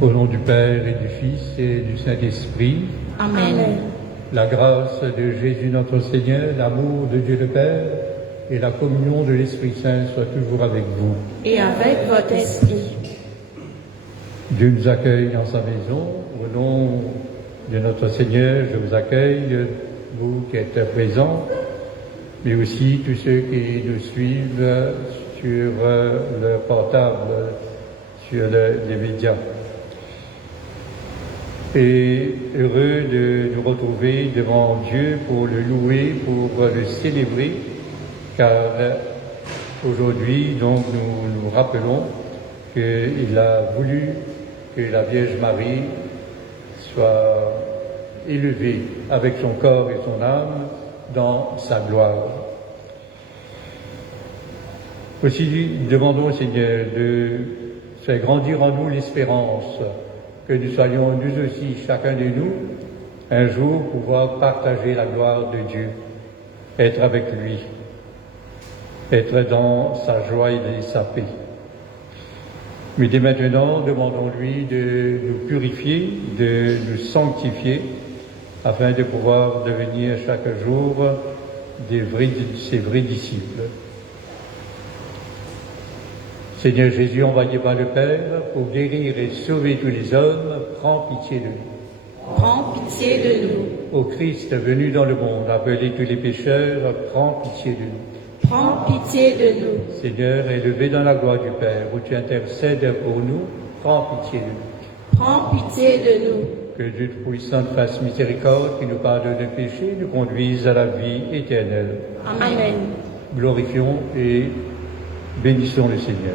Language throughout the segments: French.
Au nom du Père et du Fils et du Saint-Esprit. Amen. La grâce de Jésus notre Seigneur, l'amour de Dieu le Père et la communion de l'Esprit Saint soient toujours avec vous. Et avec votre esprit. Dieu nous accueille dans sa maison. Au nom de notre Seigneur, je vous accueille, vous qui êtes présents, mais aussi tous ceux qui nous suivent sur leur portable, sur les médias. Et heureux de nous retrouver devant Dieu pour le louer, pour le célébrer, car aujourd'hui, donc, nous rappelons qu'il a voulu que la Vierge Marie soit élevée avec son corps et son âme dans sa gloire. Aussi, demandons au Seigneur de faire grandir en nous l'espérance, que nous soyons nous aussi, chacun de nous, un jour pouvoir partager la gloire de Dieu, être avec lui, être dans sa joie et sa paix. Mais dès maintenant, demandons-lui de nous purifier, de nous sanctifier, afin de pouvoir devenir chaque jour ses vrais disciples. Seigneur Jésus, envoyé par le Père pour guérir et sauver tous les hommes, prends pitié de nous. Prends pitié de nous. Ô Christ venu dans le monde, appeler tous les pécheurs, prends pitié de nous. Prends pitié de nous. Seigneur, élevé dans la gloire du Père, où tu intercèdes pour nous, prends pitié de nous. Prends pitié de nous. Que Dieu Tout-Puissant fasse miséricorde, qui nous pardonne le péché, nous conduise à la vie éternelle. Amen. Glorifions et bénissons le Seigneur.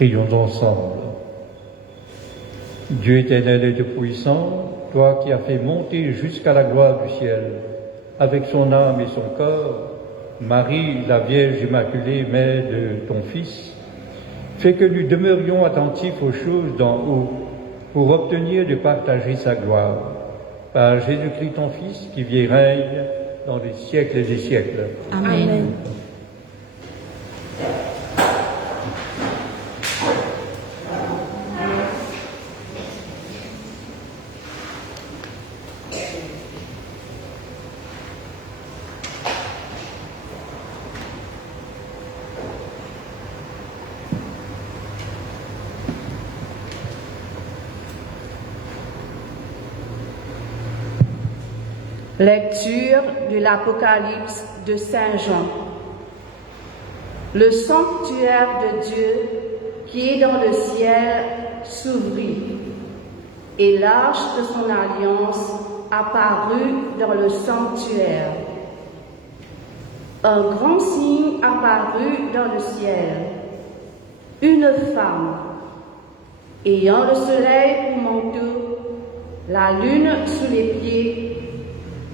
Prions ensemble. Dieu éternel et tout-puissant, toi qui as fait monter jusqu'à la gloire du ciel, avec son âme et son corps, Marie, la Vierge Immaculée, Mère de ton Fils, fais que nous demeurions attentifs aux choses d'en haut, pour obtenir de partager sa gloire. Par Jésus-Christ ton Fils, qui vit et règne dans les siècles des siècles. Amen. Lecture de l'Apocalypse de Saint Jean. Le sanctuaire de Dieu qui est dans le ciel s'ouvrit, et l'arche de son alliance apparut dans le sanctuaire. Un grand signe apparut dans le ciel, une femme, ayant le soleil pour manteau, la lune sous les pieds,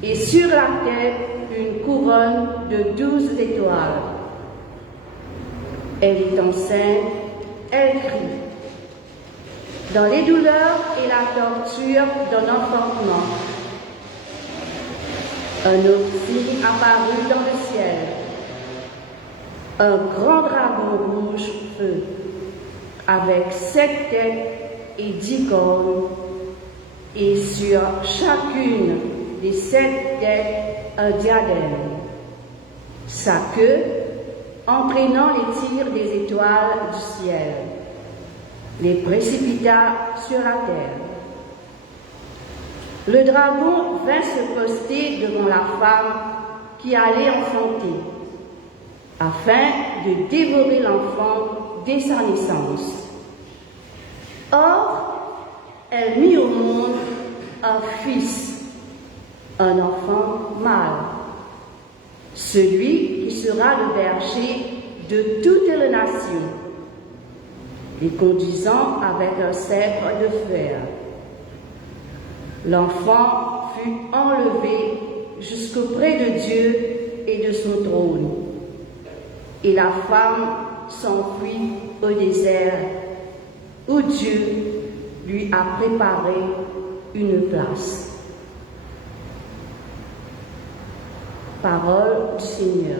et sur la tête une couronne couronne de 12 étoiles. Elle est enceinte, elle crie. Dans les douleurs et la torture d'un enfantement, un autre signe apparut dans le ciel. Un grand dragon rouge feu, avec 7 têtes et 10 cornes, et sur chacune des 7 têtes un diadème. Sa queue entraînant les tirs des étoiles du ciel, les précipita sur la terre. Le dragon vint se poster devant la femme qui allait enfanter, afin de dévorer l'enfant dès sa naissance. Or, elle mit au monde un fils, un enfant mâle, celui qui sera le berger de toutes les nations, les conduisant avec un sceptre de fer. L'enfant fut enlevé jusqu'auprès de Dieu et de son trône. Et la femme s'enfuit au désert, où Dieu lui a préparé une place. Parole du Seigneur.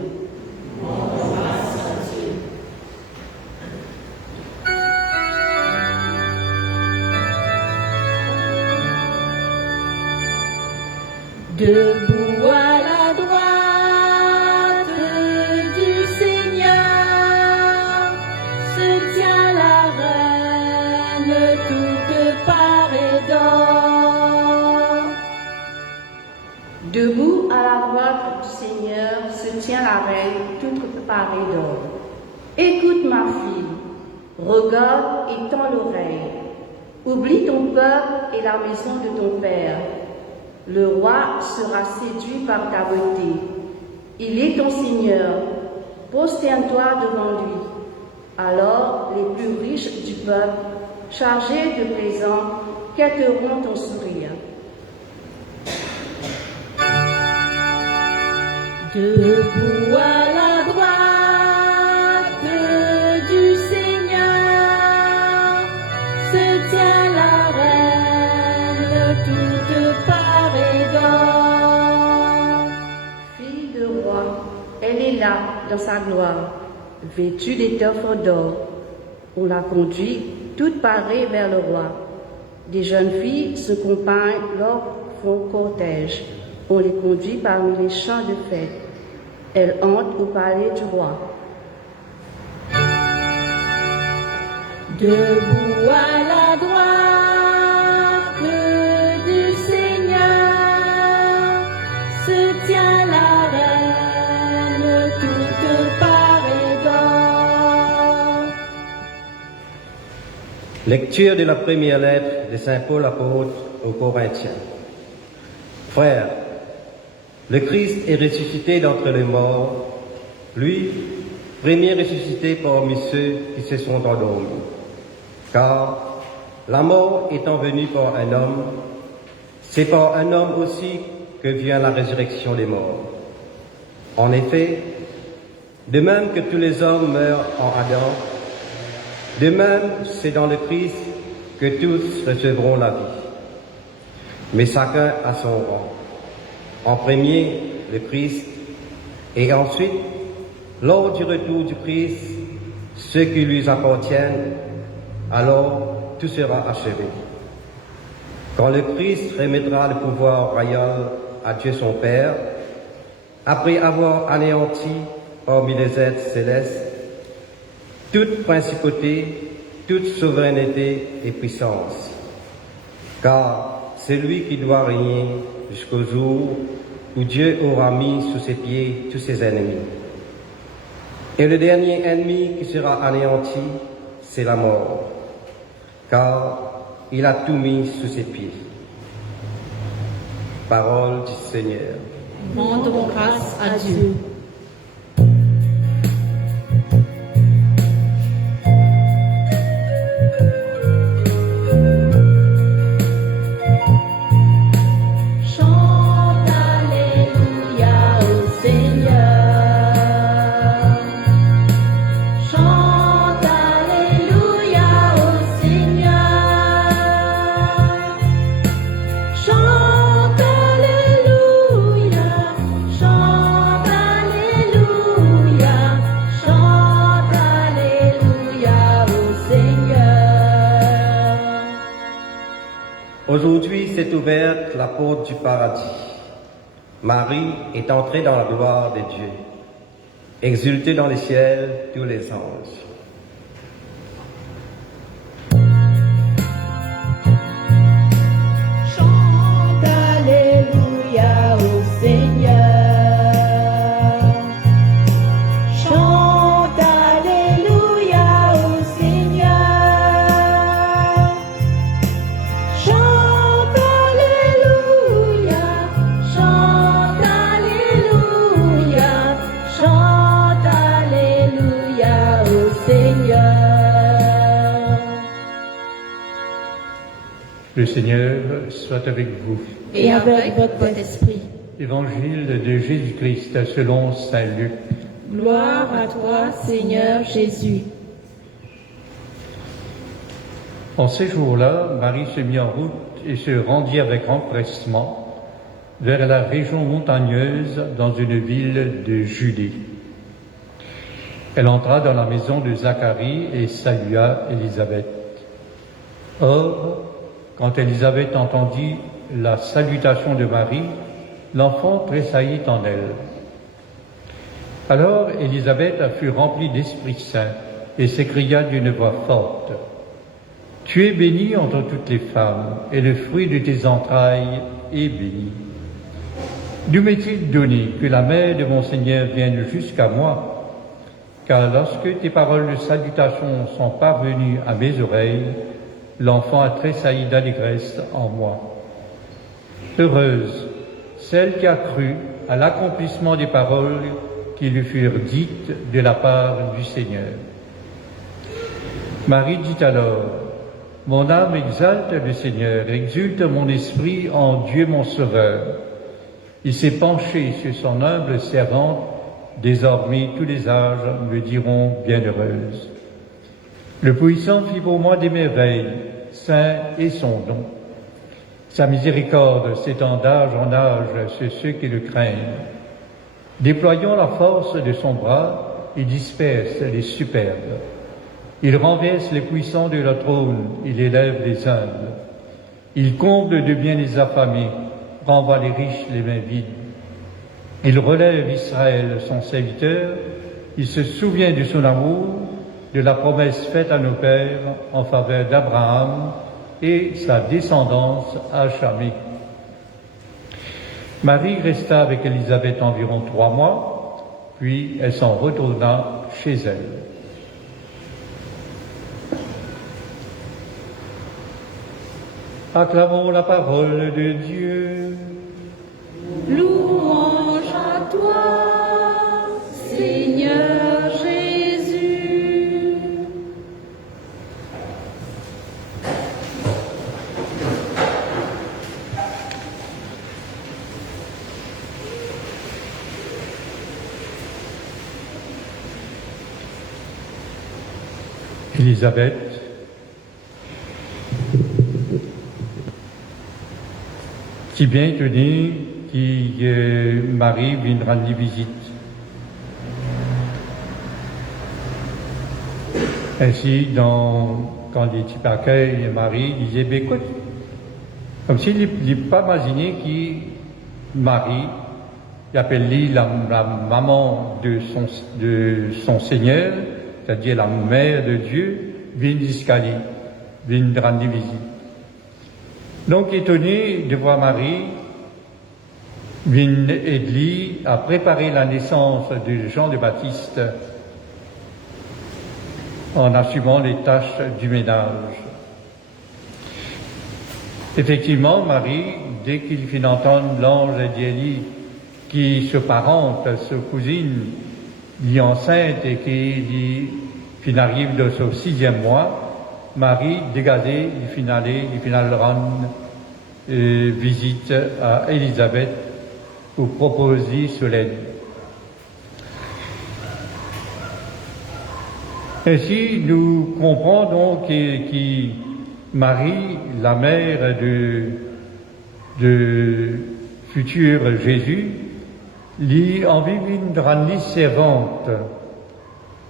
Debout à la droite du Seigneur, se tient la reine toute parée d'or. Debout à la droite du Seigneur se tient la reine toute parée d'or. Écoute ma fille, regarde et tends l'oreille. Oublie ton peuple et la maison de ton père. Le roi sera séduit par ta beauté. Il est ton Seigneur. Prosterne-toi devant lui. Alors les plus riches du peuple, chargés de présents, quêteront ton sourire. Debout à la droite du Seigneur, se tient la reine toute parée d'or. Fille de roi, elle est là dans sa gloire, vêtue d'étoffes d'or. On la conduit toute parée vers le roi. Des jeunes filles se compagnent lors font cortège. On les conduit parmi les champs de fête. Elles entrent au palais du roi. Debout à la droite du Seigneur, se tient la reine toute parée d'or. Lecture de la première lettre de Saint Paul apôtre aux Corinthiens. Frères, le Christ est ressuscité d'entre les morts, lui, premier ressuscité parmi ceux qui se sont endormis. Car la mort étant venue par un homme, c'est par un homme aussi que vient la résurrection des morts. En effet, de même que tous les hommes meurent en Adam, de même c'est dans le Christ que tous recevront la vie. Mais chacun à son rang. En premier, le Christ, et ensuite, lors du retour du Christ, ceux qui lui appartiennent, alors tout sera achevé. Quand le Christ remettra le pouvoir royal à Dieu son Père, après avoir anéanti parmi les êtres célestes toute principauté, toute souveraineté et puissance, car c'est lui qui doit régner jusqu'au jour où Dieu aura mis sous ses pieds tous ses ennemis. Et le dernier ennemi qui sera anéanti, c'est la mort, car il a tout mis sous ses pieds. Parole du Seigneur. Rendons grâce à Dieu. Chante Alléluia au Seigneur. s'est ouverte la porte du paradis. Marie est entrée dans la gloire de Dieu. Exultez dans les ciels tous les anges. Chante Alléluia au Seigneur. Chante Alléluia au Seigneur. Chante Alléluia. Chante Alléluia. Chante Alléluia au Seigneur. Le Seigneur soit avec vous. Et avec votre esprit. Évangile de Jésus-Christ selon saint Luc. Gloire à toi, Seigneur Jésus. En ces jours-là, Marie se mit en route et se rendit avec empressement vers la région montagneuse dans une ville de Judée. Elle entra dans la maison de Zacharie et salua Élisabeth. Or, quand Élisabeth entendit la salutation de Marie, l'enfant tressaillit en elle. Alors Élisabeth fut remplie d'Esprit Saint et s'écria d'une voix forte, « Tu es bénie entre toutes les femmes, et le fruit de tes entrailles est béni. D'où m'est-il donné que la mère de mon Seigneur vienne jusqu'à moi? Car lorsque tes paroles de salutation sont parvenues à mes oreilles, l'enfant a tressailli d'allégresse en moi. Heureuse celle qui a cru à l'accomplissement des paroles qui lui furent dites de la part du Seigneur. » Marie dit alors, « Mon âme exalte le Seigneur, exulte mon esprit en Dieu mon Sauveur. Il s'est penché sur son humble servante, désormais tous les âges me diront bienheureuse. Le Puissant fit pour moi des merveilles, saint est son nom. Sa miséricorde s'étend d'âge en âge sur ceux qui le craignent. Déployant la force de son bras, il disperse les superbes. Il renverse les puissants de leur trône, il élève les humbles. Il comble de bien les affamés, renvoie les riches les mains vides. Il relève Israël, son serviteur, il se souvient de son amour, de la promesse faite à nos pères en faveur d'Abraham et sa descendance à jamais. » Marie resta avec Élisabeth environ 3 mois, puis elle s'en retourna chez elle. Acclamons la parole de Dieu. Louange à toi, Seigneur Jésus. Élisabeth, qui bien étonnée que Marie vienne rendre visite. Ainsi, quand les types accueillent Marie, ils disaient, ben écoute, comme s'il n'est pas imaginé que Marie, il appelle la maman de son Seigneur, c'est-à-dire la mère de Dieu, vienne d'Iscali, vienne rendre visite. Donc, étonné de voir Marie, vienne aider à préparer la naissance de Jean le Baptiste en assumant les tâches du ménage. Effectivement, Marie, dès qu'il fit entendre l'ange d'Élie qui se parente, se cousine, dit enceinte et qui arrive de son 6e mois, Marie, dégagée, il finale rendre visite à Élisabeth pour proposer cela. Ainsi, nous comprenons que Marie, la mère de futur Jésus, lui envie de rendre servante,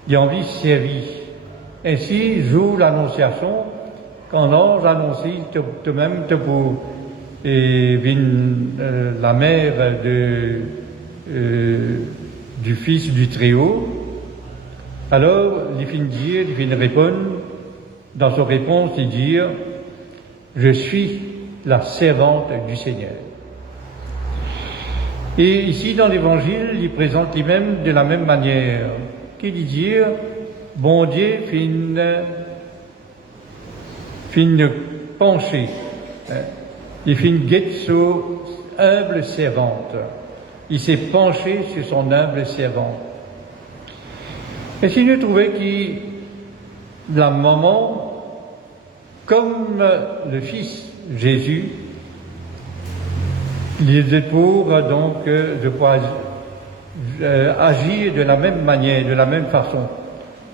il envie servir. Ainsi, joue l'annonciation, quand l'ange annonce, même pour et la mère du fils du Très-Haut. Alors, il vient répondre, dans sa réponse, il dit « Je suis la servante du Seigneur ». Et ici, dans l'Évangile, il présente lui-même de la même manière, qu'il dit « Bon Dieu fin pencher, il fin guette son humble servante. Il s'est penché sur son humble servante. » Et si nous trouvons que la maman, comme le Fils Jésus, il est pour donc de pouvoir agir de la même manière, de la même façon.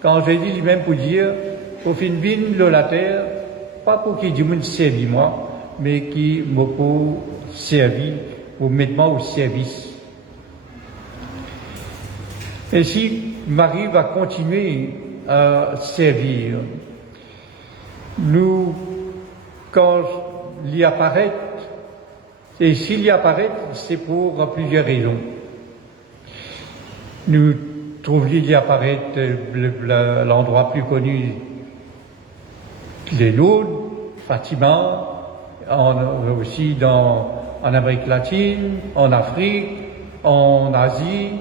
Quand Jésus lui-même pour dire, au fin de la terre, pas pour qu'il dise servi moi, mais qui m'a pour servir, pour mettre moi au service. Et si Marie va continuer à servir, nous, quand il y apparaît, et s'il y apparaît, c'est pour plusieurs raisons. Nous trouvons qu'il y apparaît l'endroit plus connu, les Lourdes, Fatima, aussi en Amérique latine, en Afrique, en Asie,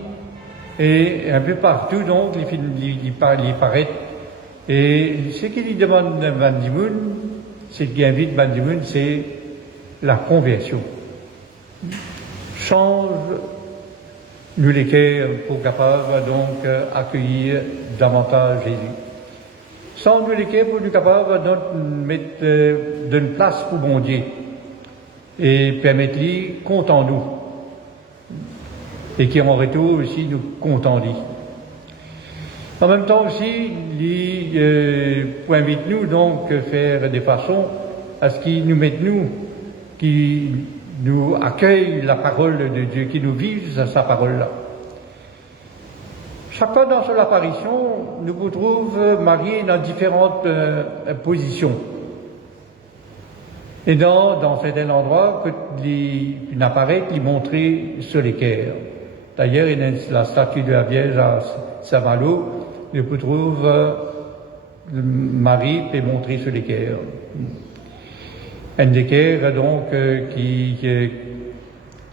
et un peu partout, donc, il paraît. Et ce qu'il demande de Ban Ki-moon, ce qu'il invite Ban Ki-moon, c'est la conversion. Change nous les cœurs pour capable donc accueillir davantage Jésus. Sans nous les cœurs pour nous capable de mettre d'une place pour bon Dieu et permettre-lui compte en nous. Et qui en retour aussi nous compte en lui. En même temps aussi, il invite nous donc à faire des façons à ce qu'il nous mette qui nous accueille la parole de Dieu, qui nous vive sa parole-là. Chaque fois dans son apparition, nous vous trouvons Marie dans différentes positions. Et dans certains endroits, il apparaît, il montrait sur les cœurs. D'ailleurs, il y a la statue de la Vierge à Saint-Malo, nous vous trouvons Marie peut montrer sur les cœurs. Un des cœurs, donc, qui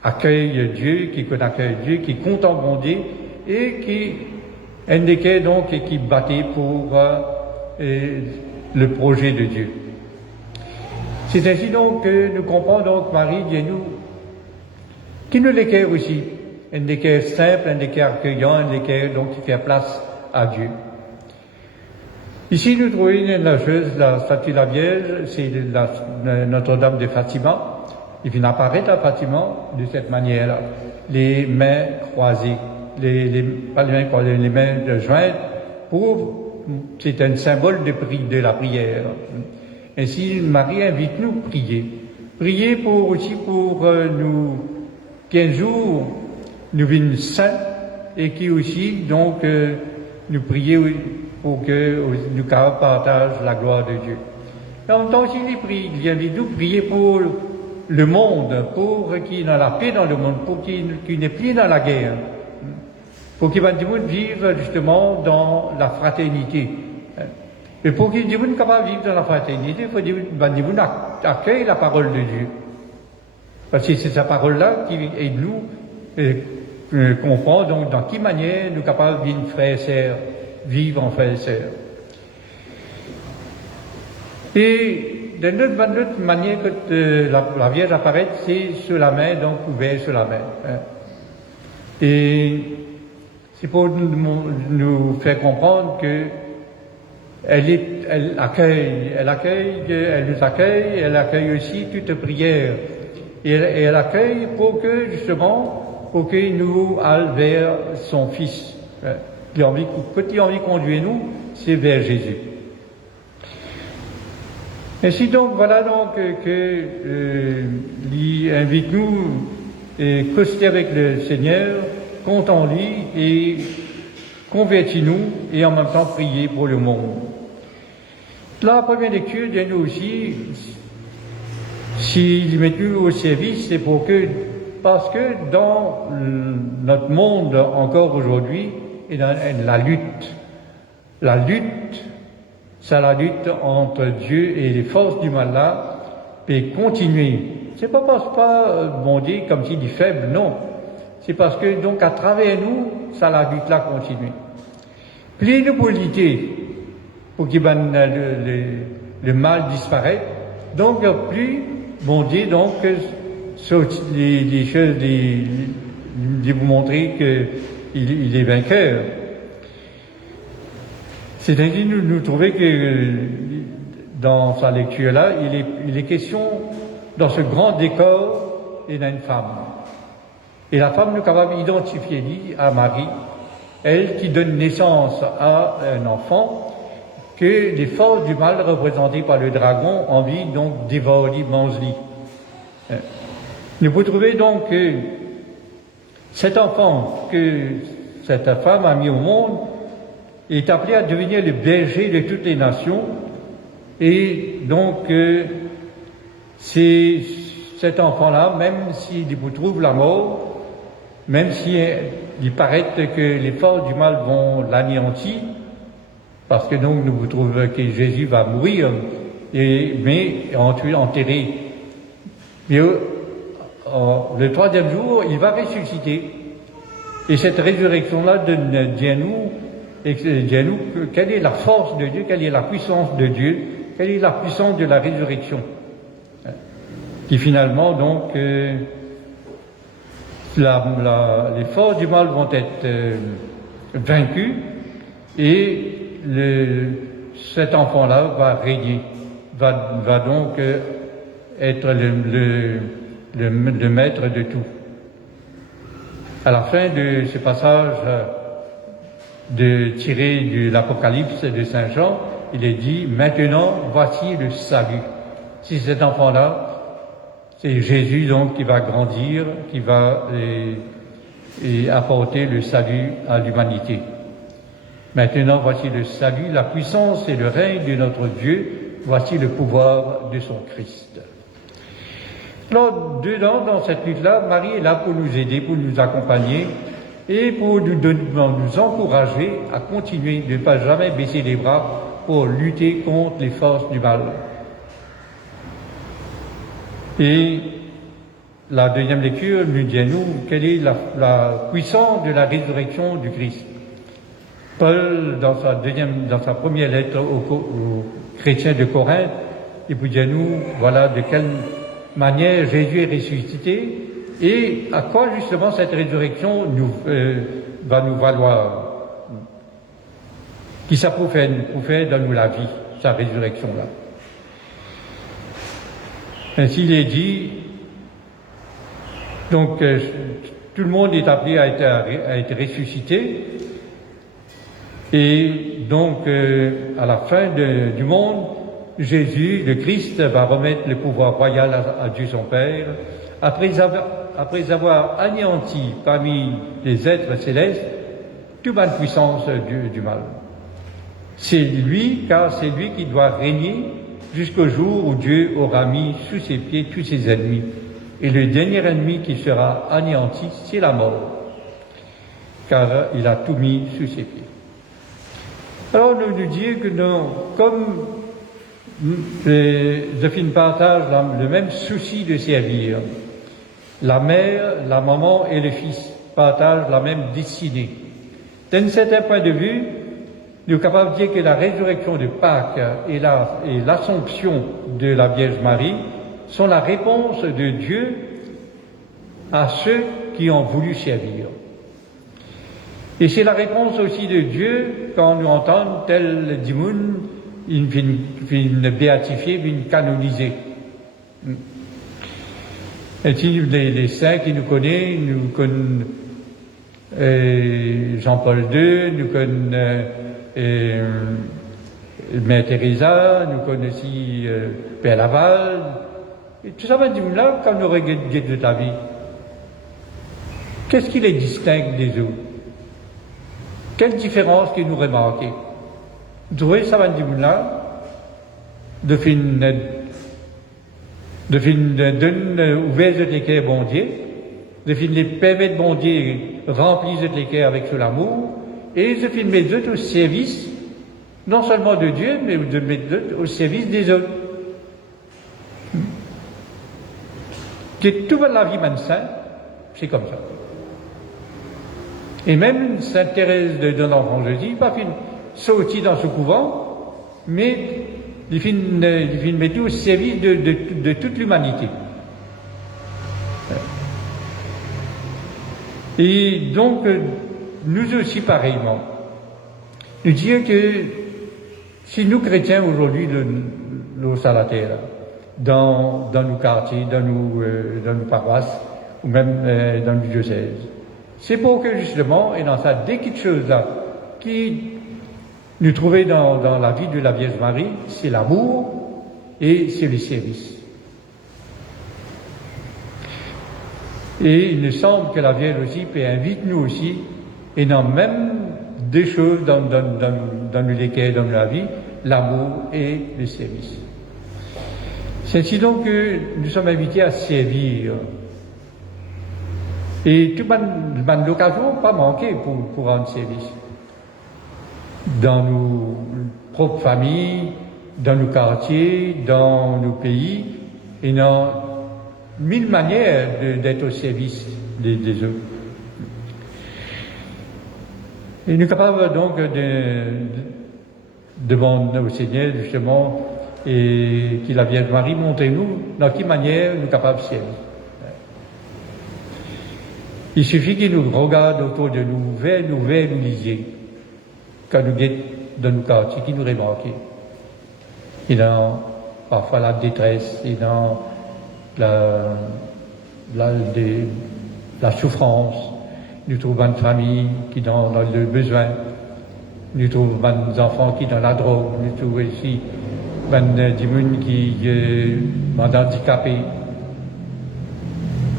accueille Dieu, qui accueille Dieu, qui compte en bon Dieu, et qui, un des cœurs, donc, qui battait pour le projet de Dieu. C'est ainsi, donc, que nous comprenons, donc, Marie, Dieu-nous, qui nous l'équerre aussi. Un des cœurs simple, un des cœurs accueillant, un des cœurs, donc, qui fait place à Dieu. Ici, nous trouvons la statue de la Vierge, c'est Notre-Dame de Fatima. Il vient apparaître à Fatima de cette manière-là. Les mains croisées, pas les mains croisées, les mains jointes, c'est un symbole de la prière. Ainsi, Marie invite nous à prier. Prier aussi pour nous, qu'un jour, nous vîmes saints, et qui aussi, donc, nous prier pour que nous partagent la gloire de Dieu. Et en même temps aussi, il invite nous à prier pour le monde, pour qu'il y ait la paix dans le monde, pour qu'il n'ait plus dans la guerre, pour qu'il vive justement dans la fraternité. Et pour qu'il soit capable de vivre dans la fraternité, il faut que accueille la parole de Dieu. Parce que c'est sa parole-là qui aide nous comprend donc dans quelle manière nous sommes capables de vivre frères et sœurs, vivre en frères et sœurs. Et d'une autre manière que la Vierge apparaît, c'est sur la main, donc ouvert sur la main. Et c'est pour nous faire comprendre que elle nous accueille aussi toute prière. Et elle accueille pour que nous allions vers son Fils. Quand il a envie de conduire nous, c'est vers Jésus. Ainsi donc, voilà donc il invite nous à coster avec le Seigneur, compte en lui et convertis-nous et en même temps prier pour le monde. La première lecture de nous aussi, s'il met nous au service, c'est parce que dans notre monde encore aujourd'hui, il y a la lutte. La lutte, c'est la lutte entre Dieu et les forces du mal là, et continuer. C'est pas parce que bon Dieu comme s'il est faible, non. C'est parce que donc à travers nous, ça la lutte là continue. Plus nous pour lutter, pour que le mal disparaisse, donc plus bon Dieu donc les choses de vous montrer qu'il est vainqueur. C'est-à-dire nous trouver que dans sa lecture là, il est question dans ce grand décor, il y a une femme. Et la femme nous est capable d'identifier à Marie, elle qui donne naissance à un enfant que les forces du mal représentées par le dragon envie donc dévorer, manger. Nous pouvons trouver donc que cet enfant que cette femme a mis au monde est appelé à devenir le berger de toutes les nations et donc c'est cet enfant-là, même s'il vous trouve la mort, même s'il paraît que les forces du mal vont l'anéantir, parce que donc nous vous trouvons que Jésus va mourir, mais enterré. Mais le troisième jour, il va ressusciter. Et cette résurrection-là dit à nous quelle est la force de Dieu, quelle est la puissance de Dieu, quelle est la puissance de la résurrection. Qui finalement, donc, les forces du mal vont être vaincues et cet enfant-là va régner, va donc être le maître de tout. À la fin de ce passage tiré de l'Apocalypse de Saint Jean, il est dit « Maintenant, voici le salut ». Si cet enfant-là, c'est Jésus donc qui va grandir, qui va apporter le salut à l'humanité. Maintenant, voici le salut, la puissance et le règne de notre Dieu, voici le pouvoir de son Christ. Alors, dans cette lutte-là, Marie est là pour nous aider, pour nous accompagner et pour nous encourager à continuer, de ne pas jamais baisser les bras pour lutter contre les forces du mal. Et la deuxième lecture nous dit à nous quelle est la puissance de la résurrection du Christ. Paul, dans sa première lettre aux chrétiens de Corinthe, il vous dit à nous, voilà de quelle manière Jésus est ressuscité et à quoi justement cette résurrection va nous valoir. Qui ça pour faire dans nous la vie, sa résurrection-là. Ainsi il est dit, donc tout le monde est appelé à être ressuscité, et donc à la fin du monde, Jésus, le Christ, va remettre le pouvoir royal à Dieu son Père, après avoir anéanti parmi les êtres célestes toute la puissance du mal. C'est lui, car c'est lui qui doit régner jusqu'au jour où Dieu aura mis sous ses pieds tous ses ennemis. Et le dernier ennemi qui sera anéanti, c'est la mort, car il a tout mis sous ses pieds. Alors nous dire que comme Joséphine partage le même souci de servir, la mère, la maman et le fils partagent la même destinée. D'un certain point de vue, nous sommes capables de dire que la résurrection de Pâques et l'Assomption de la Vierge Marie sont la réponse de Dieu à ceux qui ont voulu servir. Et c'est la réponse aussi de Dieu quand nous entendons tel Dimoun, une béatifiée, une canonisée. Et les saints qui nous connaissent, Jean-Paul II, nous connaissons Mère Teresa, nous connaissons aussi Père Laval. Et tout ça va dire là, quand nous regardons de ta vie, qu'est-ce qui les distingue des autres? Quelle différence que nous remarquons? Vous trouvez ça va dire là, de fin de fin donne ouvert de l'équerre bon Dieu, de fin les permettre bon Dieu remplir de l'équerre avec son amour, et de fin mettre au service, non seulement de Dieu, mais de mettre au service des autres. Que tout la vie même saint, c'est comme ça. Et même Sainte Thérèse de l'Enfant Jésus, pas fin sortie dans ce couvent, mais il fin mettre au service de toute l'humanité. Et donc, nous aussi pareillement, nous disons que si nous chrétiens aujourd'hui, nous sommes à la terre, dans nos quartiers, dans nos paroisses, ou même dans nos diocèses, c'est pour que justement, et dans ça, des petites choses-là, qui nous trouvons dans la vie de la Vierge Marie, c'est l'amour et c'est le service. Et il nous semble que la Vierge aussi peut inviter nous aussi, et dans même deux choses dans lesquelles dans la vie, l'amour et le service. C'est ainsi donc que nous sommes invités à servir. Et toute l'occasion pas manquer pour rendre service. Dans nos propres familles, dans nos quartiers, dans nos pays, et dans mille manières d'être au service des autres. Et nous sommes capables donc de demander au Seigneur justement et que la Vierge Marie montre-nous dans quelle manière nous sommes capables de servir. Il suffit qu'il nous regarde autour de nous, vers nous lisier, quand nous guette dans nos quartiers, qui nous remarque. Et dans parfois la détresse, et dans la souffrance, nous trouvons une famille qui est dans le besoin, nous trouvons des enfants qui sont dans la drogue, nous trouvons ici des gens qui sont handicapés,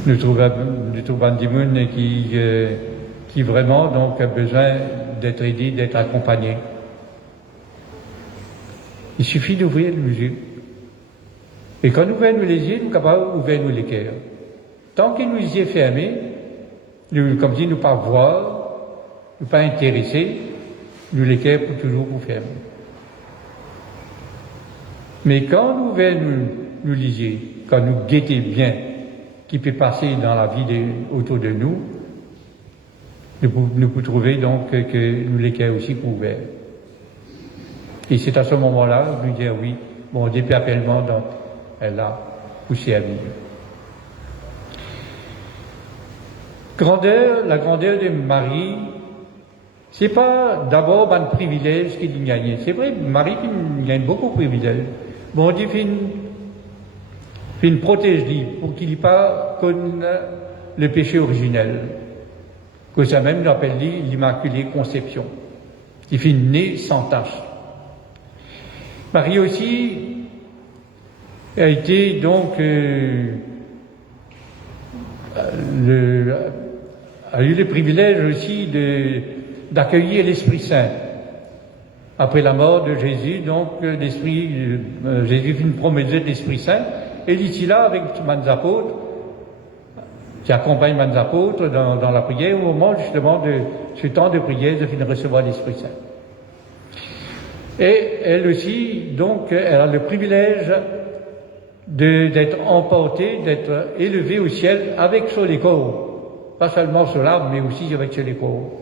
nous trouvons des gens qui vraiment donc, ont besoin d'être aidés, d'être accompagnés. Il suffit d'ouvrir les yeux. Et quand nous ouvrons les yeux, nous sommes capables d'ouvrir les cœurs. Tant que nous y est fermés, nous, comme dit, nous pas voir, nous pas intéresser, nous les cœurs pour toujours pour fermer. Mais quand nous ouvrons nous les yeux, quand nous guettons bien qui peut passer dans la vie autour de nous, nous pouvons trouver donc que nous les cœurs aussi pour ouvrir. Et c'est à ce moment-là, nous dire oui, bon Dieu appellement donc elle a poussé à vivre. La grandeur de Marie, c'est pas d'abord un privilège qu'il gagne. C'est vrai, Marie gagne beaucoup de privilèges. Bon Dieu protège-lui pour qu'il n'ait pas connu le péché originel. Que ça même l'appelle l'Immaculée Conception. Il fait né sans tache. Marie aussi a été donc a eu le privilège aussi d'accueillir l'Esprit Saint. Après la mort de Jésus, donc Jésus fit une promesse de l'Esprit Saint, et d'ici là, avec les apôtres, qui accompagnent les apôtres dans la prière, au moment justement de ce temps de prière, de recevoir l'Esprit Saint. Et elle aussi, donc, elle a le privilège d'être emportée, d'être élevée au ciel avec son écho. Pas seulement sur l'arbre, mais aussi avec son écho.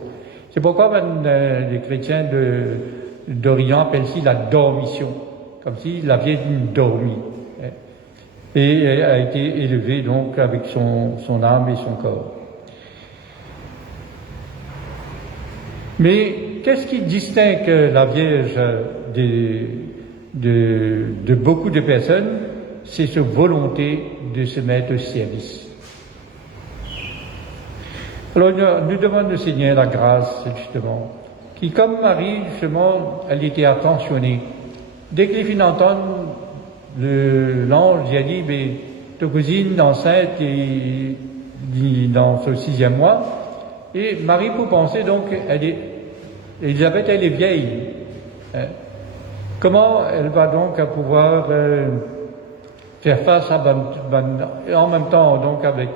C'est pourquoi les chrétiens d'Orient appellent ici la dormition, comme si la Vierge dormit. Et elle a été élevée donc avec son âme et son corps. Mais qu'est-ce qui distingue la Vierge de beaucoup de personnes? C'est sa volonté de se mettre au service. Alors nous demandons au Seigneur la grâce, justement, qui, comme Marie, justement, elle était attentionnée. Dès qu'il finit d'entendre l'ange, il a dit, mais ta cousine enceinte est dans son 6e mois, et Marie, pour penser, donc, Élisabeth, elle est vieille. Comment elle va donc pouvoir faire face à et en même temps donc avec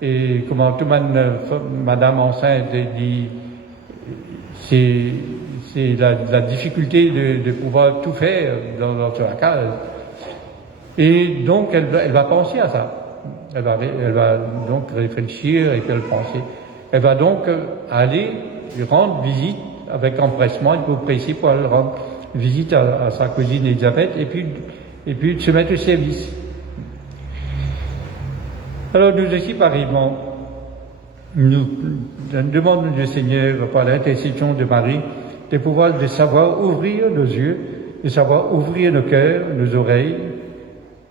et comment tout madame enceinte dit c'est la difficulté de pouvoir tout faire dans la case. Et donc elle va penser à ça. Elle va donc réfléchir et puis elle penser. Elle va donc aller lui rendre visite avec empressement, il faut presser pour aller rendre visite à sa cousine Elisabeth et puis de se mettre au service. Alors nous aussi pareillement, nous demandons du Seigneur par l'intercession de Marie de pouvoir de savoir ouvrir nos yeux, de savoir ouvrir nos cœurs, nos oreilles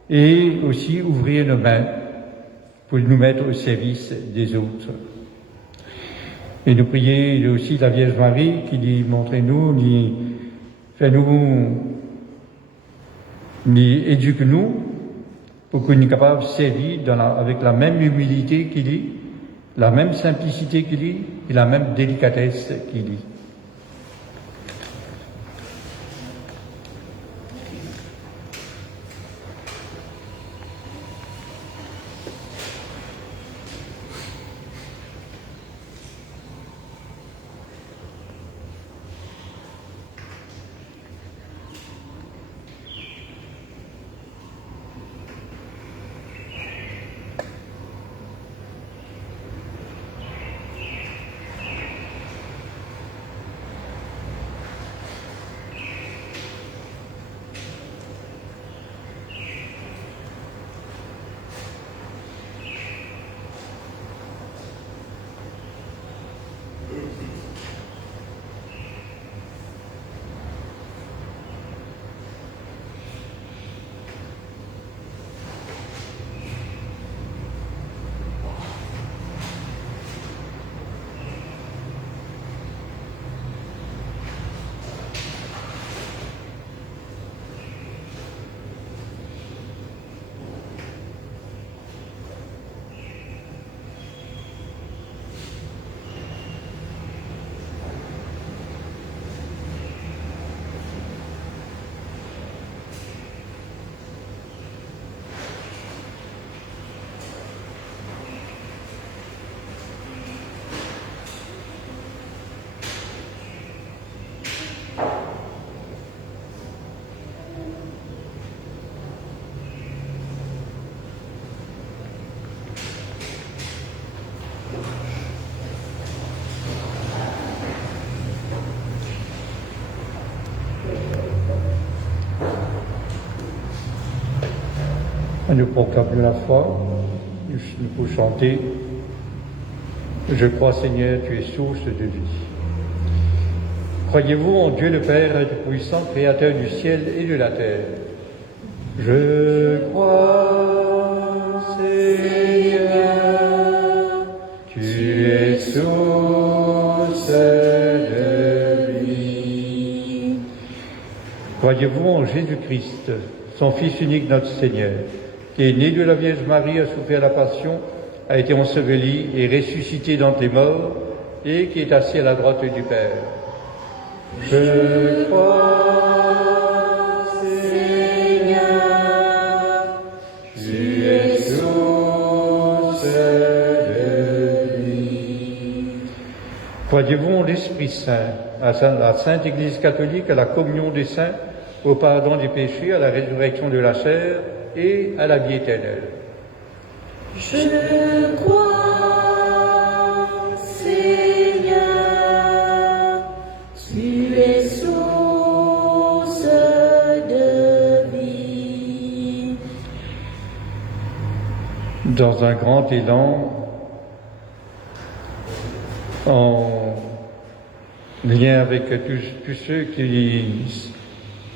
et aussi ouvrir nos mains pour nous mettre au service des autres. Et nous prier aussi la Vierge Marie qui dit montrez-nous, fais-nous, éduque-nous pour que nous soyons capables de servir avec la même humilité qu'il dit, la même simplicité qu'il dit et la même délicatesse qu'il dit. Nous proclamons la foi, nous pouvons chanter « Je crois Seigneur, tu es source de vie ». Croyez-vous en Dieu le Père Tout-Puissant, Créateur du ciel et de la terre? Je crois Seigneur, tu es source de vie. Croyez-vous en Jésus-Christ, son Fils unique, notre Seigneur, qui est né de la Vierge Marie, a souffert la passion, a été enseveli et ressuscité d'entre les morts, et qui est assis à la droite du Père. Je crois, Seigneur, tu es source de vie. Croyez-vous en l'Esprit Saint, à la Sainte Église catholique, à la communion des saints, au pardon des péchés, à la résurrection de la chair et à la vie éternelle? Je crois, Seigneur, tu es source de vie. Dans un grand élan, en lien avec tous ceux qui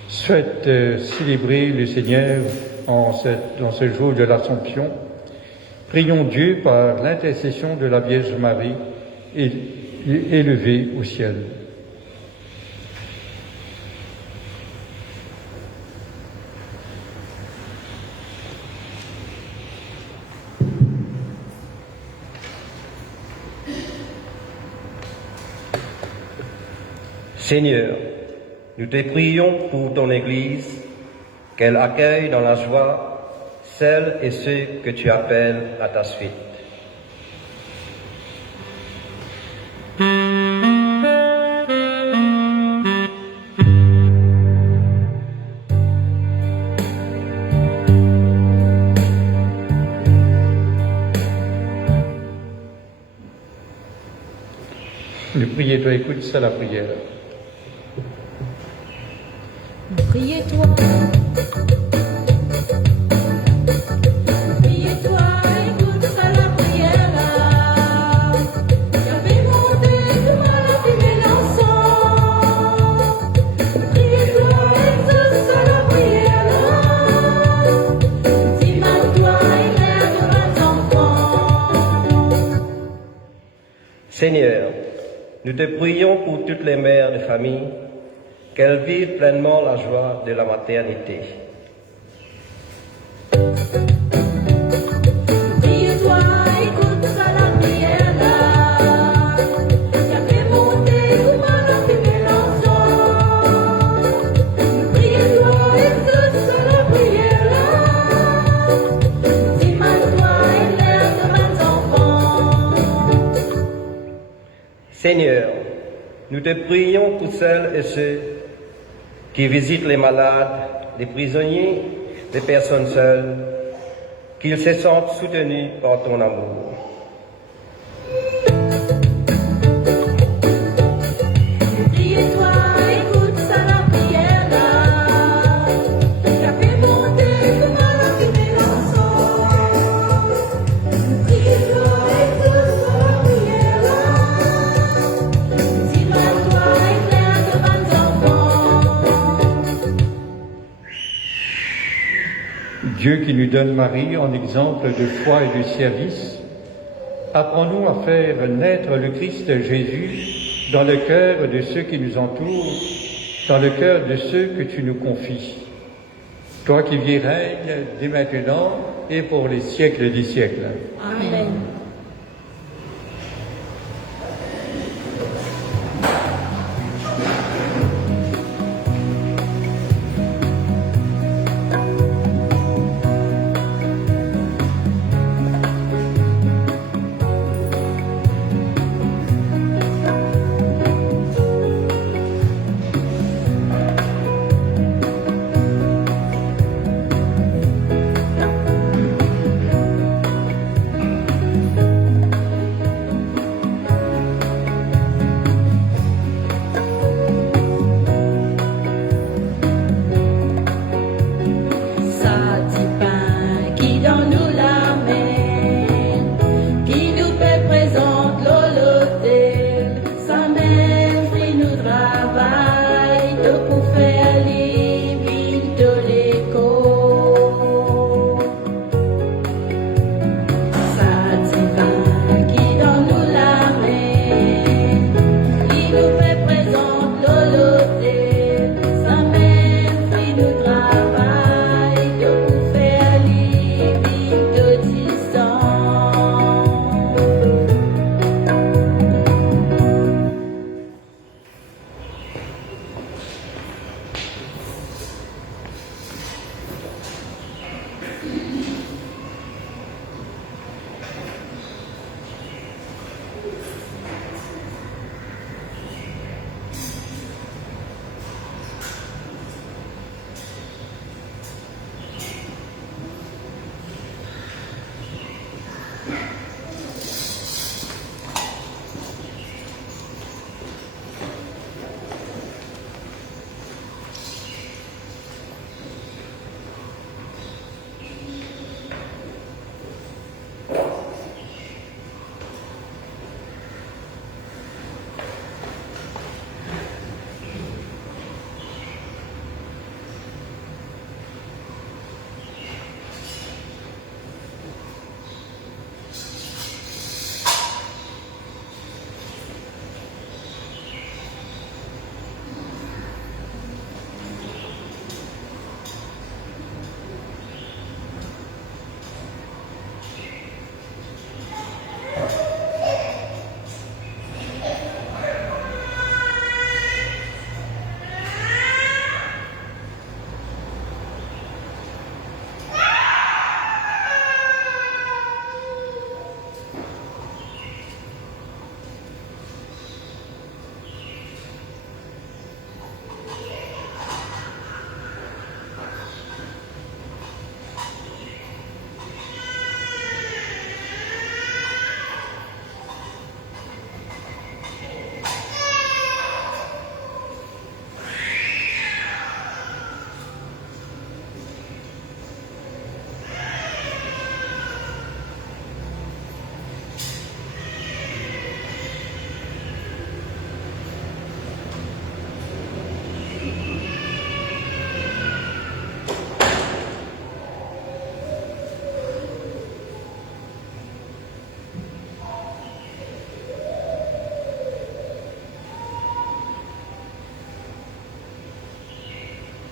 souhaitent célébrer le Seigneur dans ce jour de l'Assomption, prions Dieu par l'intercession de la Vierge Marie élevée au ciel. Seigneur, nous te prions pour ton Église, qu'elle accueille dans la joie celles et ceux que tu appelles à ta suite. Le priez-toi, écoute ça la prière. Priez-toi. Priez-toi, écoute ça la prière. J'avais monté tout mal à l'ensemble. Priez-toi, écoute ça la prière. Dis-moi-toi et mère de mes enfants. Seigneur, nous te prions pour toutes les mères de famille, qu'elles vivent pleinement la joie de la maternité. Priez-toi, écoute ça la prière. J'avais monté tout mal à l'ensemble. Priez-toi, écoute ça la prière. Dis-moi-toi et mère de mes enfants. Seigneur, nous te prions pour celles et ceux qui visitent les malades, les prisonniers, les personnes seules, qu'ils se sentent soutenus par ton amour. Priez-toi, écoute ça la prière. J'avais monté tout mal à l'ensemble. Priez-toi, écoute ça la prière. Dis-moi-toi et mère de mes enfants. Dieu qui nous donne Marie en exemple de foi et de service, apprends-nous à faire naître le Christ Jésus dans le cœur de ceux qui nous entourent, dans le cœur de ceux que tu nous confies. Toi qui vis et règnes dès maintenant et pour les siècles des siècles. Amen.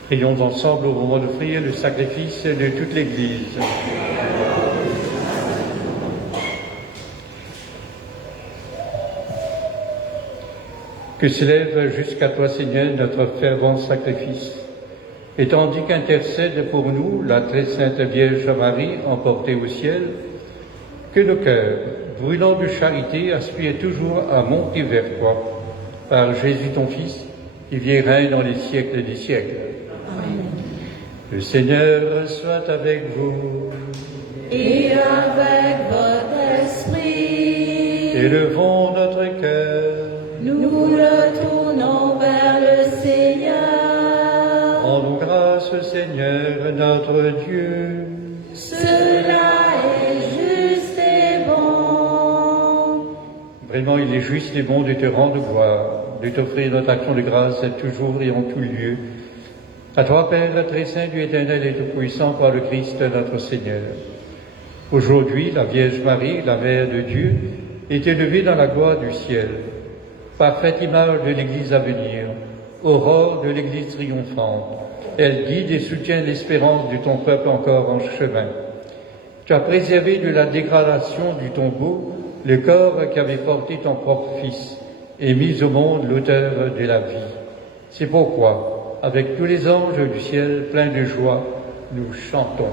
Prions ensemble au moment d'offrir le sacrifice de toute l'Église. Que s'élève jusqu'à toi, Seigneur, notre fervent sacrifice. Et tandis qu'intercède pour nous la très sainte Vierge Marie emportée au ciel, que nos cœurs, brûlants de charité, aspirent toujours à monter vers toi, par Jésus ton Fils, qui vient et règne dans les siècles des siècles. Amen. Le Seigneur soit avec vous. Et avec votre esprit, Élevons notre cœur. nous le tournons vers le Seigneur. Rendons grâce au Seigneur notre Dieu. Cela est juste et bon. Vraiment, il est juste et bon de te rendre gloire, de t'offrir notre action de grâce toujours et en tout lieu. À toi, Père, très saint, Dieu éternel et tout-puissant, par le Christ notre Seigneur. Aujourd'hui, la Vierge Marie, la Mère de Dieu, est élevée dans la gloire du ciel. Parfaite image de l'Église à venir, aurore de l'Église triomphante, elle guide et soutient l'espérance de ton peuple encore en chemin. Tu as préservé de la dégradation du tombeau le corps qui avait porté ton propre Fils et mis au monde l'auteur de la vie. C'est pourquoi, avec tous les anges du ciel pleins de joie, nous chantons.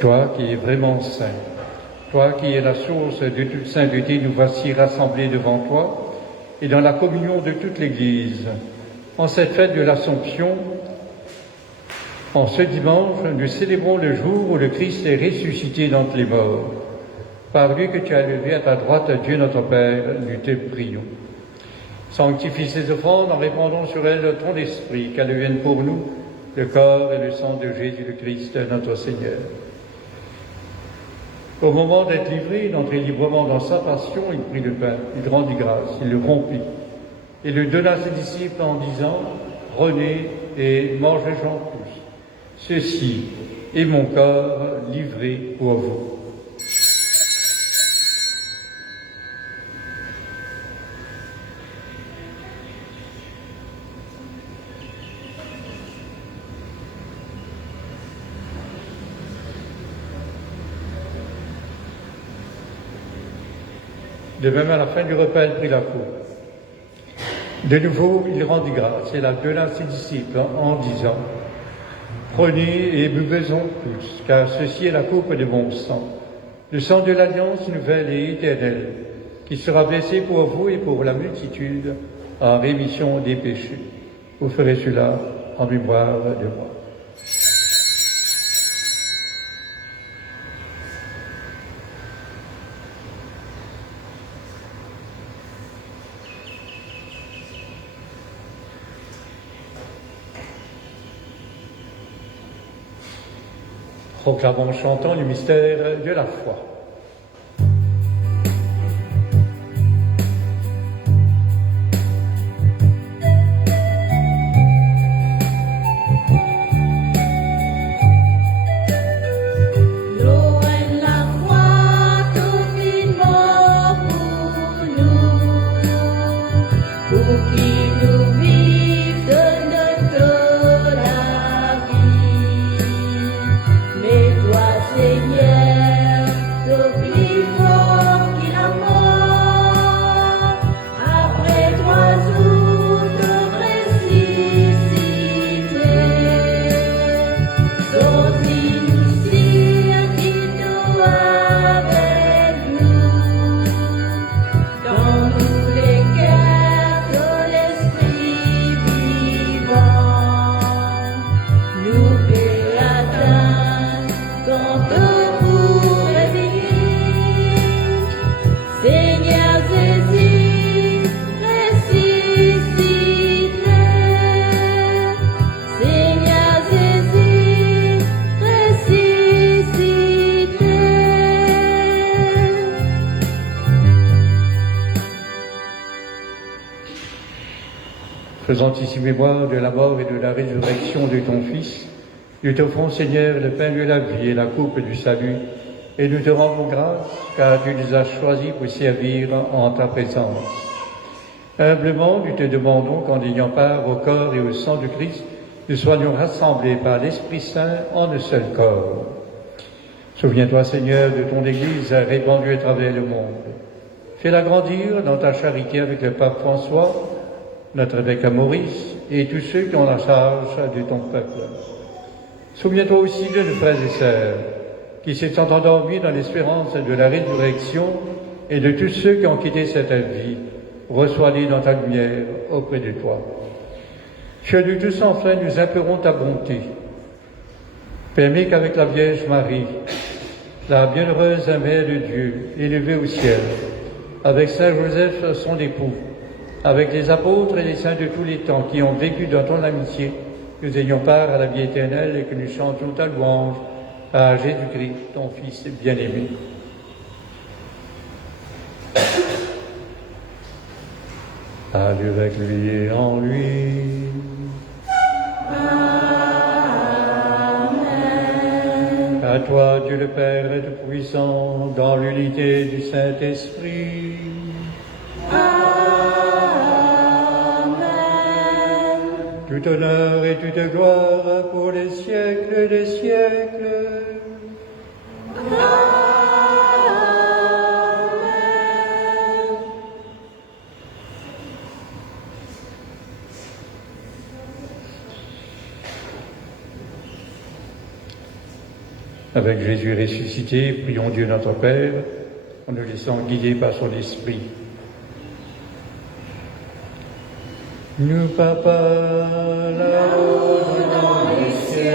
Toi qui es vraiment saint, toi qui es la source de toute sainteté, nous voici rassemblés devant toi et dans la communion de toute l'Église. En cette fête de l'Assomption, en ce dimanche, nous célébrons le jour où le Christ est ressuscité d'entre les morts. Par lui que tu as levé à ta droite, Dieu notre Père, nous te prions. Sanctifie ces offrandes en répandant sur elles ton esprit, qu'elles deviennent pour nous le corps et le sang de Jésus le Christ, notre Seigneur. Au moment d'être livré, d'entrer librement dans sa passion, il prit le pain, il rendit grâce, il le rompit, et le donna à ses disciples en disant « Prenez et mangez-en tous. Ceci est mon corps livré pour vous. » De même, à la fin du repas, il prit la coupe. De nouveau, il rendit grâce et la donna à ses disciples en disant « Prenez et buvez-en tous, car ceci est la coupe de mon sang, le sang de l'alliance nouvelle et éternelle, qui sera versé pour vous et pour la multitude en rémission des péchés. Vous ferez cela en mémoire de moi. » Proclamons en chantant le mystère de la foi. Seigneur, Faisant ici mémoire de la mort et de la résurrection de ton Fils, nous t'offrons, Seigneur, le pain de la vie et la coupe du salut, et nous te rendons grâce, car tu nous as choisis pour servir en ta présence. Humblement, nous te demandons qu'en ayant part au corps et au sang du Christ, nous soyons rassemblés par l'Esprit Saint en un seul corps. Souviens-toi, Seigneur, de ton Église répandue à travers le monde. Fais-la grandir dans ta charité avec le pape François, notre évêque Maurice, et tous ceux qui ont la charge de ton peuple. Souviens-toi aussi de nos frères et sœurs, qui se sont endormis dans l'espérance de la résurrection, et de tous ceux qui ont quitté cette vie. Reçois-les dans ta lumière auprès de toi. Chez nous tous, enfin, nous implorons ta bonté. Permets qu'avec la Vierge Marie, la bienheureuse Mère de Dieu, élevée au ciel, avec Saint Joseph, son époux, avec les apôtres et les saints de tous les temps qui ont vécu dans ton amitié, nous ayons part à la vie éternelle et que nous chantions ta louange à Jésus-Christ, ton Fils bien-aimé. À Dieu avec lui et en lui. Amen. À toi, Dieu le Père Tout-Puissant, dans l'unité du Saint-Esprit. Tout honneur et toute gloire pour les siècles des siècles. Amen. Avec Jésus ressuscité, prions Dieu notre Père, en nous laissant guider par son Esprit. Nous, Papa, là-haut dans les cieux,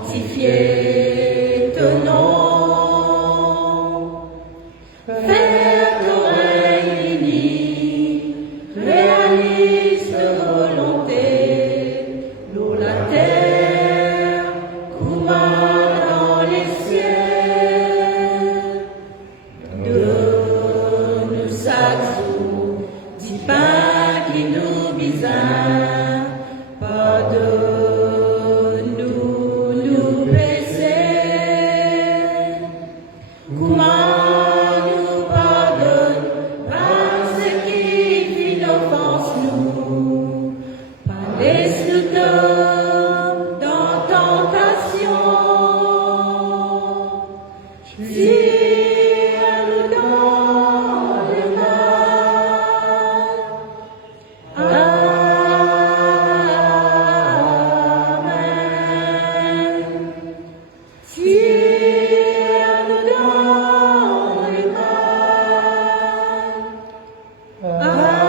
sanctifié ton nom. Fais ton règne béni, réalise ta volonté, l'eau, la terre, couvre dans les cieux. Donne-nous chaque jour du pain qui nous besoin. Pardonne-nous nos péchés, comme nous pardonne par ceux qui font offense nous. Pas laisse-nous tomber dans tentation. Tire-nous dans le mal. Amen. Tire-nous dans le mal. Amen.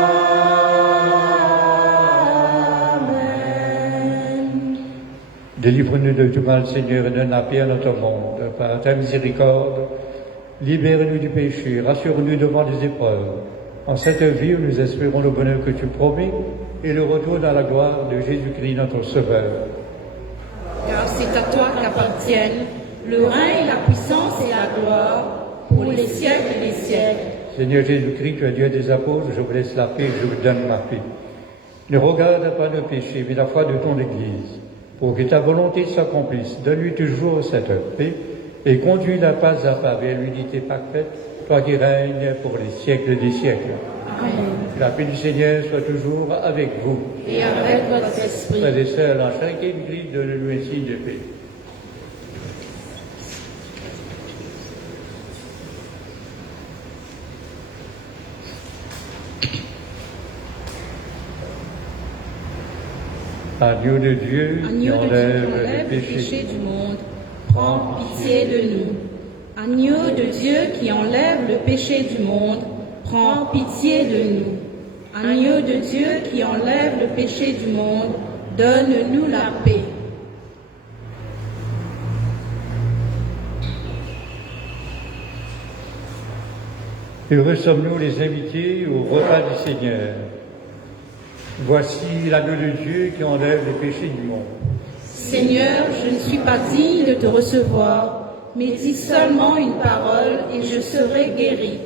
délivre-nous de tout mal, Seigneur, et donne la paix à notre monde. Par ta miséricorde, libère-nous du péché, rassure-nous devant les épreuves. En cette vie où nous espérons le bonheur que tu promets et le retour dans la gloire de Jésus-Christ, notre Sauveur. Car c'est à toi qu'appartiennent le règne, la puissance et la gloire pour les siècles des siècles. Seigneur Jésus-Christ, tu es Dieu des apôtres, je vous laisse la paix, je vous donne ma paix. Ne regarde pas nos péchés, mais la foi de ton Église. Pour que ta volonté s'accomplisse, donne-lui toujours cette paix et conduis-la pas à pas vers l'unité parfaite, toi qui règnes pour les siècles des siècles. Amen. La paix du Seigneur soit toujours avec vous. Et avec votre esprit. Frères et sœurs, en chaque église, donne-nous un signe de paix. Agneau de Dieu, qui Agneau de Dieu qui enlève enlève les le péchés. péché du monde, prends pitié de nous. Agneau de Dieu qui enlève le péché du monde, prends pitié de nous. Agneau de Dieu qui enlève le péché du monde, donne-nous la paix. Heureux sommes-nous les invités au repas du Seigneur. Voici l'agneau de Dieu qui enlève les péchés du monde. Seigneur, je ne suis pas digne de te recevoir, mais dis seulement une parole et je serai guéri.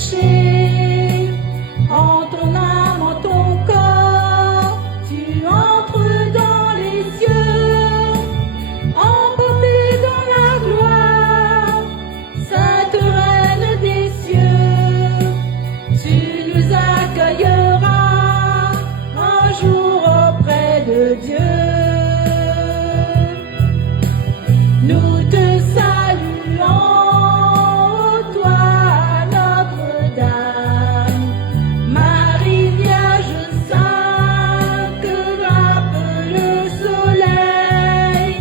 péché. En ton âme, en ton corps, tu entres dans les cieux, emporté dans la gloire, Sainte Reine des cieux. Tu nous accueilleras un jour auprès de Dieu. Nous te saluons, toi Notre-Dame, Marie Vierge sainte, que frappe le soleil,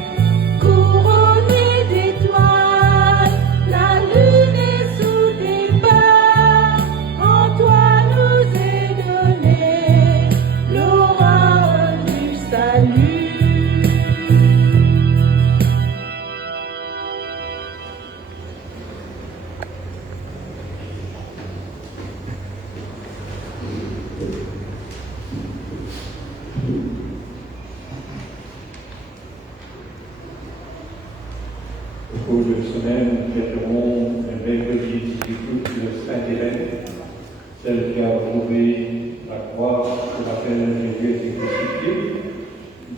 couronnée d'étoiles, la lune est sous tes pas, en toi nous est donnée l'aurore du salut. Au cours de la semaine, nous fêterons un mercredi du culte de Sainte-Hélène, celle qui a trouvé la croix sur laquelle Jésus est crucifié.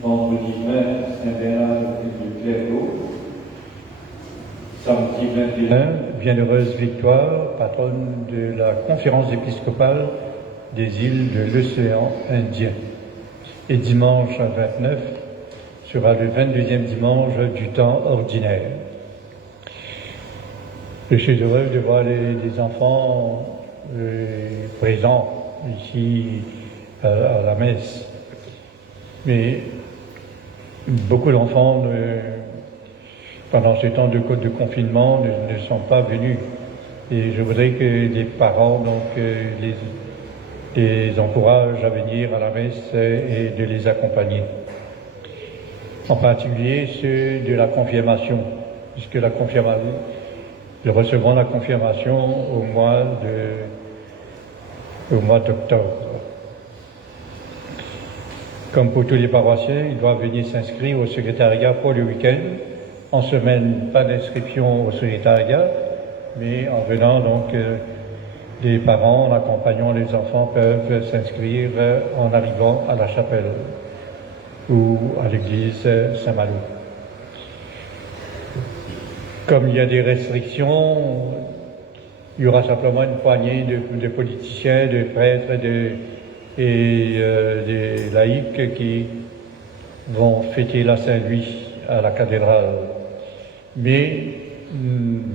Vendredi 20, Saint-Bernard de Clairvaux. Samedi 21, bienheureuse Victoire, patronne de la conférence épiscopale des îles de l'océan Indien. Et dimanche 29 sera le 22e dimanche du temps ordinaire. Je suis heureux de voir les enfants présents ici à la messe. Mais beaucoup d'enfants, pendant ce temps de confinement, ne sont pas venus. Et je voudrais que les parents les encouragent à venir à la messe et de les accompagner. En particulier ceux de la confirmation, puisque nous recevrons la confirmation au mois d'octobre. Comme pour tous les paroissiens, ils doivent venir s'inscrire au secrétariat pour le week-end. En semaine, pas d'inscription au secrétariat, mais en venant donc, les parents, en accompagnant les enfants, peuvent s'inscrire en arrivant à la chapelle ou à l'église Saint-Malo. Comme il y a des restrictions, il y aura simplement une poignée de politiciens, de prêtres et des laïcs qui vont fêter la Saint-Louis à la cathédrale. Mais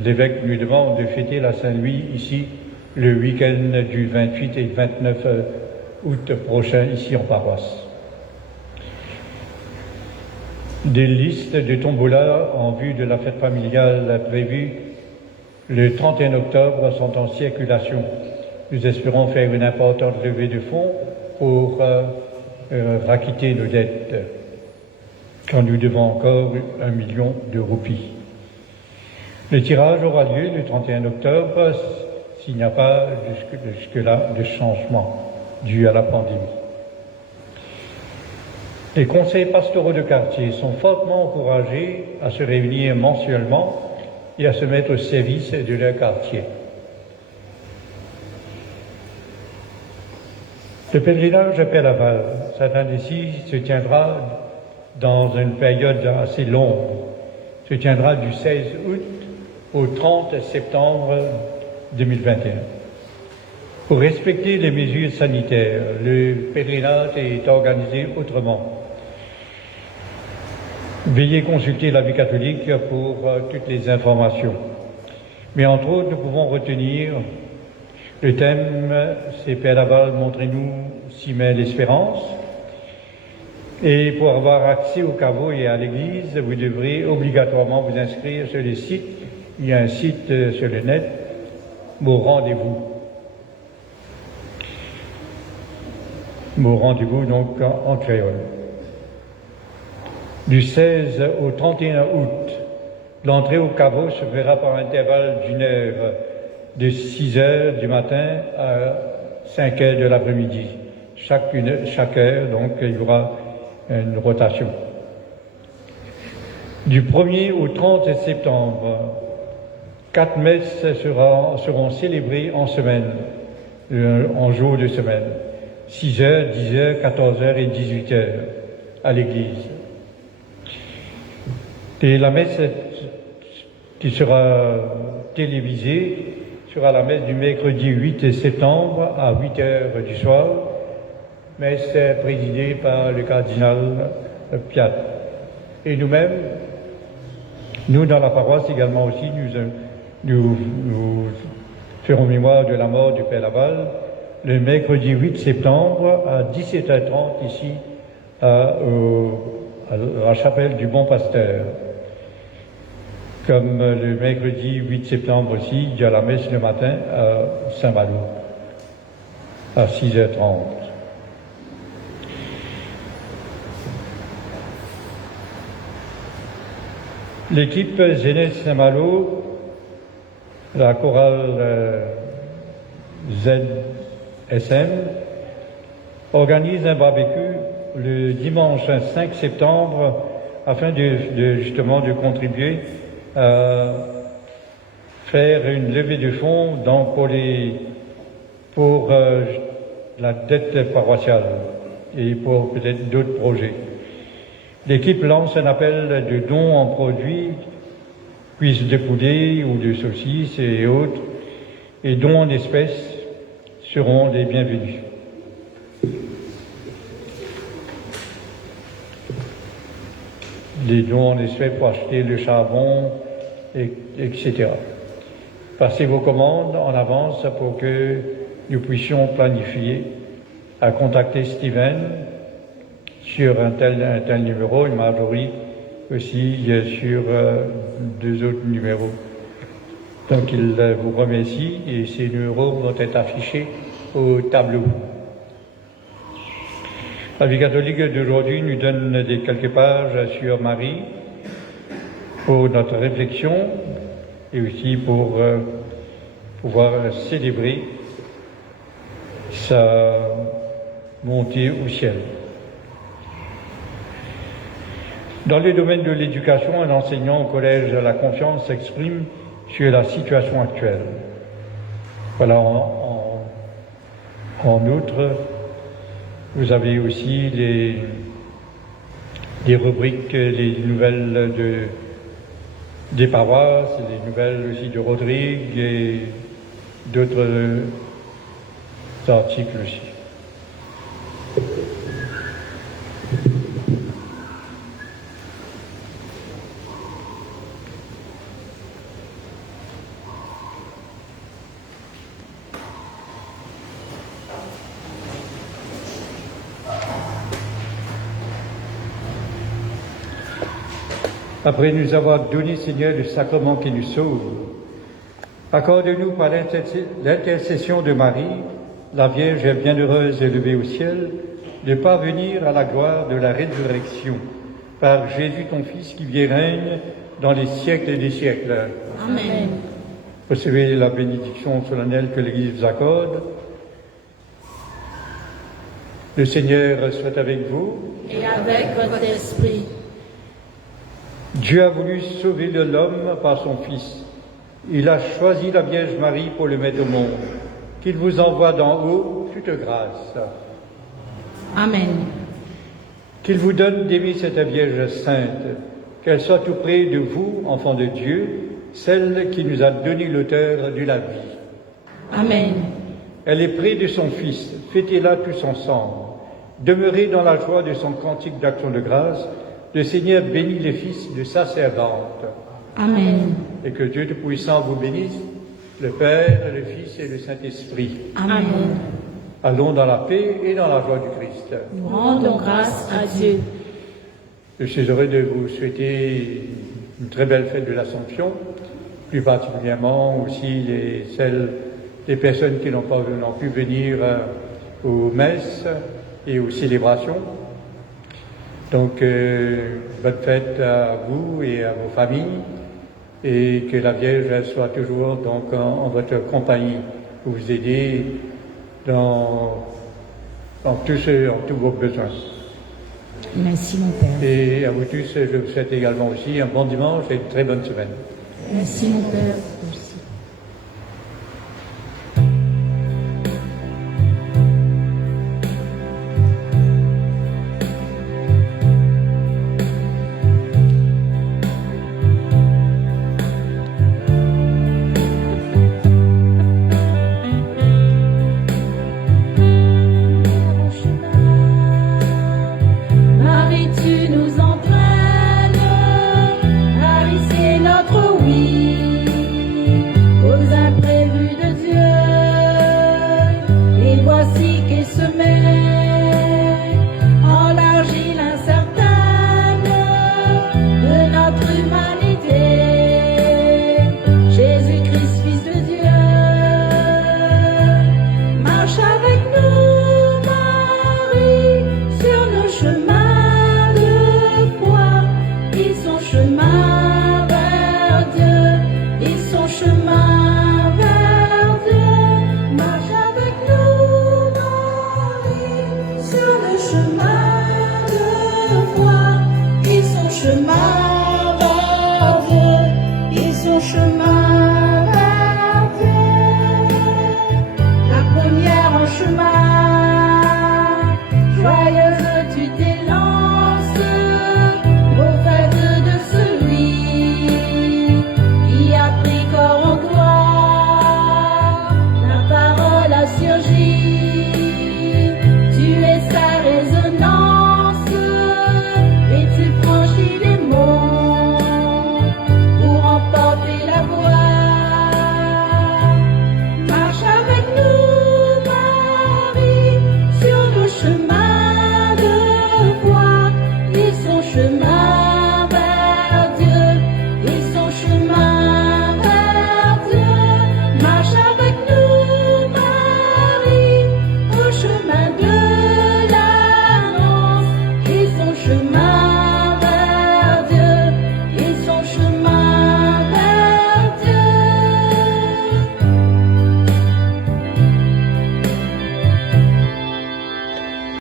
l'évêque nous demande de fêter la Saint-Louis ici le week-end du 28 et 29 août prochain, ici en paroisse. Des listes de tombola en vue de la fête familiale prévue le 31 octobre sont en circulation. Nous espérons faire une importante levée de fonds pour racquitter nos dettes, quand nous devons encore 1 million de roupies. Le tirage aura lieu le 31 octobre s'il n'y a pas jusque-là de changement dû à la pandémie. Les conseils pastoraux de quartier sont fortement encouragés à se réunir mensuellement et à se mettre au service de leur quartier. Le pèlerinage à Père-Laval, cette année-ci, se tiendra dans une période assez longue. Se tiendra du 16 août au 30 septembre 2021. Pour respecter les mesures sanitaires, le pèlerinage est organisé autrement. Veuillez consulter la vie catholique pour toutes les informations. Mais entre autres, nous pouvons retenir le thème, c'est Père-Laval, montrez-nous s'y met l'espérance. Et pour avoir accès au caveau et à l'église, vous devrez obligatoirement vous inscrire sur le site. Il y a un site sur le net, Mon rendez-vous. Mon rendez-vous donc en créole. Du 16 au 31 août, l'entrée au caveau se fera par intervalle d'1 heure, de 6 heures du matin à 5 heures de l'après-midi. Chaque heure, donc, il y aura une rotation. Du 1er au 30 septembre, 4 messes seront célébrées en semaine, en jour de semaine. 6h, 10h, 14h et 18h à l'église. Et la messe qui sera télévisée sera la messe du mercredi 8 septembre à 8h du soir, messe présidée par le cardinal Piat. Et nous-mêmes, nous dans la paroisse également aussi, nous ferons mémoire de la mort du Père Laval le mercredi 8 septembre à 17h30 ici à la chapelle du Bon Pasteur. Comme le mercredi 8 septembre aussi, il y a la messe le matin à Saint-Malo à 6h30. L'équipe Jeunesse Saint-Malo, la chorale ZSM, organise un barbecue le dimanche 5 septembre afin justement de contribuer à faire une levée de fonds donc pour la dette paroissiale et pour peut-être d'autres projets. L'équipe lance un appel de dons en produits, cuisses de poulet ou de saucisses et autres, et dons en espèces seront les bienvenus. Les dons en espèces pour acheter le charbon, etc. Passez vos commandes en avance pour que nous puissions planifier à contacter Steven sur un tel numéro, et Marjorie aussi sur 2 autres numéros. Donc il vous remercie et ces numéros vont être affichés au tableau. La vie catholique d'aujourd'hui nous donne quelques pages sur Marie pour notre réflexion et aussi pour pouvoir célébrer sa montée au ciel. Dans le domaine de l'éducation, un enseignant au collège La Confiance s'exprime sur la situation actuelle. Voilà, en outre, vous avez aussi les rubriques, les nouvelles des paroisses, les nouvelles aussi de Rodrigue et d'autres articles aussi. Après nous avoir donné, Seigneur, le sacrement qui nous sauve, accorde-nous par l'intercession de Marie, la Vierge bienheureuse élevée au ciel, de parvenir à la gloire de la résurrection, par Jésus ton Fils qui vit et règne dans les siècles des siècles. Amen. Recevez la bénédiction solennelle que l'Église vous accorde. Le Seigneur soit avec vous. Et avec votre esprit. Dieu a voulu sauver l'homme par son Fils. Il a choisi la Vierge Marie pour le mettre au monde. Qu'il vous envoie d'en haut toute grâce. Amen. Qu'il vous donne d'aimer cette Vierge sainte, qu'elle soit tout près de vous, enfants de Dieu, celle qui nous a donné l'auteur de la vie. Amen. Elle est près de son Fils, fêtez-la tous ensemble. Demeurez dans la joie de son cantique d'action de grâce. Le Seigneur bénit les fils de sa servante. Amen. Et que Dieu Tout-Puissant vous bénisse, le Père, le Fils et le Saint-Esprit. Amen. Allons dans la paix et dans la joie du Christ. Nous rendons grâce à Dieu. Je suis heureux de vous souhaiter une très belle fête de l'Assomption, plus particulièrement aussi les personnes qui n'ont pu venir aux messes et aux célébrations. Donc, bonne fête à vous et à vos familles, et que la Vierge soit toujours donc en votre compagnie pour vous aider dans tous vos besoins. Merci mon Père. Et à vous tous, je vous souhaite également aussi un bon dimanche et une très bonne semaine. Merci mon Père.